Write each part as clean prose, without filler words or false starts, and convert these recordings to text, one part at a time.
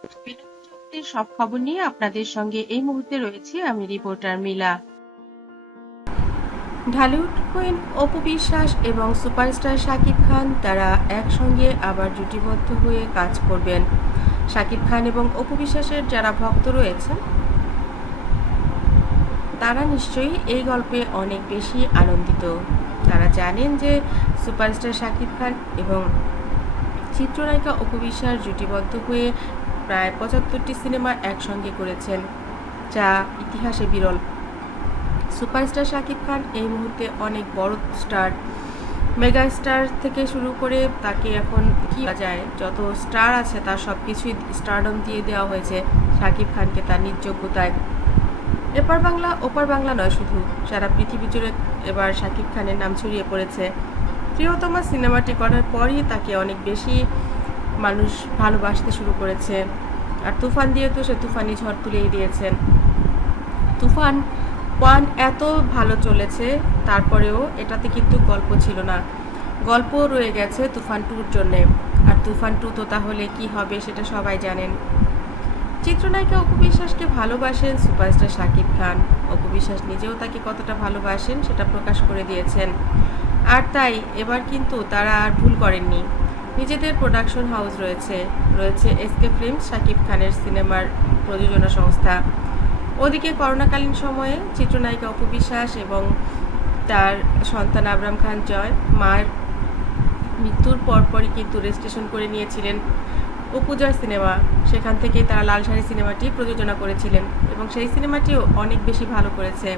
বিনোদন জগতের সব খবর নিয়ে আপনাদের সঙ্গে এই মুহূর্তে রয়েছে আমি রিপোর্টার মিলা। ঢালিউড কুইন অপু বিশ্বাস এবং সুপারস্টার শাকিব খান তারা একসঙ্গে আবার জুটিবদ্ধ হয়ে কাজ করবেন। শাকিব খান এবং অপু বিশ্বাসের যারা ভক্ত রয়েছেন তারা নিশ্চয়ই এই গল্পে অনেক বেশি আনন্দিত। তারা জানেন যে সুপারস্টার শাকিব খান এবং চিত্রনায়িকা অপু বিশ্বাস জুটিবদ্ধ হয়ে প্রায় ৭৫টি সিনেমা একসঙ্গে করেছেন, যা ইতিহাসে বিরল। সুপারস্টার শাকিব খান এই মুহূর্তে অনেক বড় স্টার, মেগা স্টার থেকে শুরু করে তাকে এখন কি যায় যত স্টার আছে তার সব কিছুই স্টারডম দিয়ে দেওয়া হয়েছে শাকিব খানকে তার নিজ যোগ্যতায়। এপার বাংলা ওপার বাংলা নয়, শুধু সারা পৃথিবী জুড়ে এবার শাকিব খানের নাম ছড়িয়ে পড়েছে। প্রিয়তমা সিনেমাটি করার পরই তাকে অনেক বেশি মানুষ ভালোবাসতে শুরু করেছে। আর তুফান দিয়ে তো সে তুফানি ঝড় তুলেই দিয়েছেন। তুফান 1 এত ভালো চলেছে, তারপরেও এটাতে কিন্তু গল্প ছিল না, গল্প রয়ে গেছে তুফান 2-র জন্যে। আর তুফান 2 তো তাহলে কি হবে সেটা সবাই জানেন। চিত্রনায়িকা অপু বিশ্বাসকে ভালোবাসেন সুপারস্টার শাকিব খান। অপু বিশ্বাস নিজেও তাকে কতটা ভালোবাসেন সেটা প্রকাশ করে দিয়েছেন। আর তাই এবার কিন্তু তারা আর ভুল করেননি। নিজেদের প্রোডাকশন হাউস রয়েছে এসকে ফিল্মস, শাকিব খানের সিনেমার প্রযোজনা সংস্থা। ওদিকে করোনাকালীন সময়ে চিত্রনায়িকা অপু বিশ্বাস এবং তার সন্তান আবরাম খান জয় মার মৃত্যুর পরপরই কিন্তু রেজিস্ট্রেশন করে নিয়েছিলেন অপুজার সিনেমা। সেখান থেকেই তারা লাল শাড়ি সিনেমাটি প্রযোজনা করেছিলেন এবং সেই সিনেমাটিও অনেক বেশি ভালো করেছে।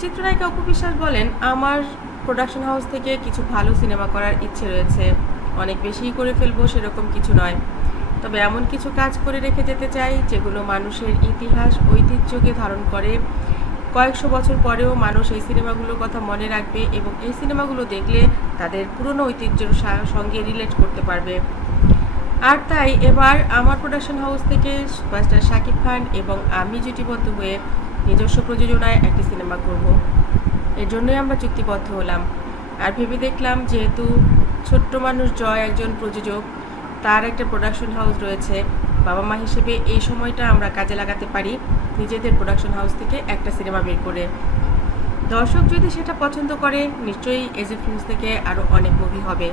চিত্রনায়িকা অপু বিশ্বাস বলেন, আমার প্রোডাকশন হাউস থেকে কিছু ভালো সিনেমা করার ইচ্ছে রয়েছে, অনেক বেশি করে ফেলবো সেরকম কিছু নয়, তবে এমন কিছু কাজ করে রেখে যেতে চাই যেগুলো মানুষের ইতিহাস ঐতিহ্যকে ধারণ করে। কয়েকশো বছর পরেও মানুষ এই সিনেমাগুলোর কথা মনে রাখবে এবং এই সিনেমাগুলো দেখলে তাদের পুরনো ঐতিহ্যের সঙ্গে রিলেট করতে পারবে। আর তাই এবার আমার প্রোডাকশন হাউস থেকে সুপারস্টার শাকিব খান এবং আমি জুটিবদ্ধ হয়ে নিজস্ব প্রযোজনায় একটি সিনেমা করব। এর জন্যই আমরা চুক্তিবদ্ধ হলাম। আর ভেবে দেখলাম, যেহেতু ছোট্ট মানুষ জয় একজন প্রযোজক, তার একটা প্রোডাকশন হাউস রয়েছে, বাবা মা হিসেবে এই সময়টা আমরা কাজে লাগাতে পারি নিজেদের প্রোডাকশন হাউস থেকে একটা সিনেমা বের করে। দর্শক যদি সেটা পছন্দ করে নিশ্চয়ই এজে ফিল্মস থেকে আরও অনেক মুভি হবে।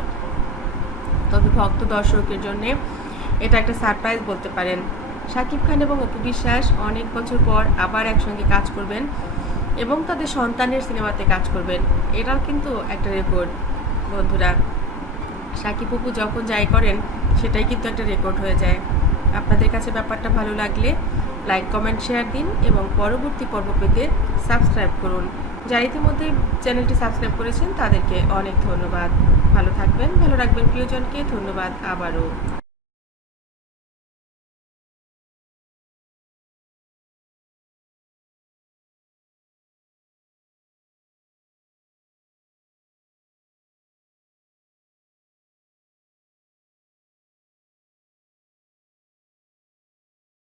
তবে ভক্ত দর্শকের জন্য এটা একটা সারপ্রাইজ বলতে পারেন। শাকিব খান এবং অপু বিশ্বাস অনেক বছর পর আবার একসঙ্গে কাজ করবেন এবং তাদের সন্তানের সিনেমাতে কাজ করবেন। এটাও কিন্তু একটা রেকর্ড বন্ধুরা। শাকিব অপু যখন যাই করেন সেটাই কিন্তু একটা রেকর্ড হয়ে যায়। আপনাদের কাছে ব্যাপারটা ভালো লাগলে লাইক কমেন্ট শেয়ার দিন এবং পরবর্তী পর্ব পেতে সাবস্ক্রাইব করুন। যারা ইতিমধ্যে চ্যানেলটি সাবস্ক্রাইব করেছেন তাদেরকে অনেক ধন্যবাদ। ভালো থাকবেন, ভালো রাখবেন প্রিয়জনকে। ধন্যবাদ আবারও।